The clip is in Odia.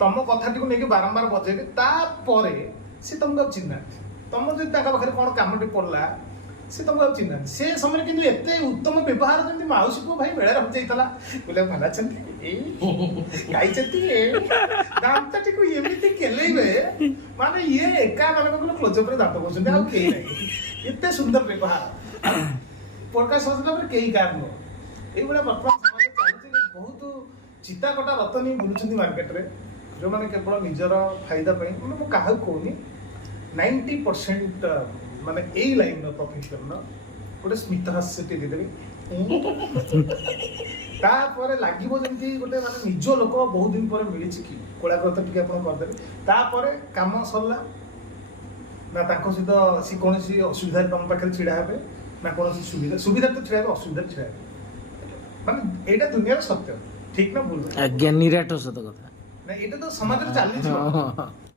ତମ କଥାଟିକୁ ନେଇକି ବାରମ୍ବାର ବଜେଇବେ, ତାପରେ ସେ ତମକୁ ଆଉ ଚିହ୍ନାନ୍ତି। ତମ ଯଦି ତାଙ୍କ ପାଖରେ କ'ଣ କାମଟି ପଡ଼ିଲା ସେ ତମକୁ ଆଉ ଚିହ୍ନାନ୍ତି। ସେ ସମୟରେ କିନ୍ତୁ ଏତେ ଉତ୍ତମ ବ୍ୟବହାର ଯେମିତି ମାଉସୀ ପୁଅ ଭାଇ ମେଳାରେ ହଯାଇଥିଲା, ବୋଲେ ଭଲ ଅଛନ୍ତି ଏଇ ଖାଇଛନ୍ତି ଦାନ୍ତଟିକୁ ଏମିତି କେଲେଇବେ ମାନେ ଇଏ ଏକା ମାନଙ୍କ କ୍ଲୋଜଅପରେ ଦାନ୍ତ କରୁଛନ୍ତି, ଆଉ କେହି ନାହିଁ। ଏତେ ସୁନ୍ଦର ବ୍ୟବହାର ପ୍ରକାଶ ହସିଲା ପରେ କେହି କାହାର ନୁହଁ। ଏଇଭଳିଆ ବର୍ତ୍ତମାନ ସମାଜରେ ଚାଲିଛି। ବହୁତ ଚିତା କଟା ରତନୀ ବୁଲୁଛନ୍ତି ମାର୍କେଟରେ, ଯେଉଁମାନେ କେବଳ ନିଜର ଫାଇଦା ପାଇଁ, ମାନେ ମୁଁ କାହାକୁ କହୁନି, 90% ମାନେ ଏଇ ଲାଇନର ପ୍ରଫେସନର ଗୋଟେ ସ୍ମିତ ହାସ୍ୟଟି ଦେଇଦେବେ, ତାପରେ ଲାଗିବ ଯେମିତି ଗୋଟେ ମାନେ ନିଜ ଲୋକ ବହୁତ ଦିନ ପରେ ମିଳିଛି କି କୋଳାଗ୍ରତ ଟିକେ ଆପଣ କରିଦେବେ, ତାପରେ କାମ ସରିଲା ନା ତାଙ୍କ ସହିତ ସେ କୌଣସି ଅସୁବିଧାରେ ତମ ପାଖରେ ଛିଡ଼ା ହେବେ ନା କୌଣସି ସୁବିଧାରେ ତ ଛିଡ଼ା ହେବେ, ଅସୁବିଧାରେ ଛିଡ଼ା ହେବେ। ମାନେ ଏଇଟା ଦୁନିଆର ସତ୍ୟ, ଠିକ ନା ଭୁଲ? ଆଜ୍ଞା, ନିରାଟ ସତ କଥା। ନା ଏଇଟା ତ ସମାଜରେ ଚାଲିଛି।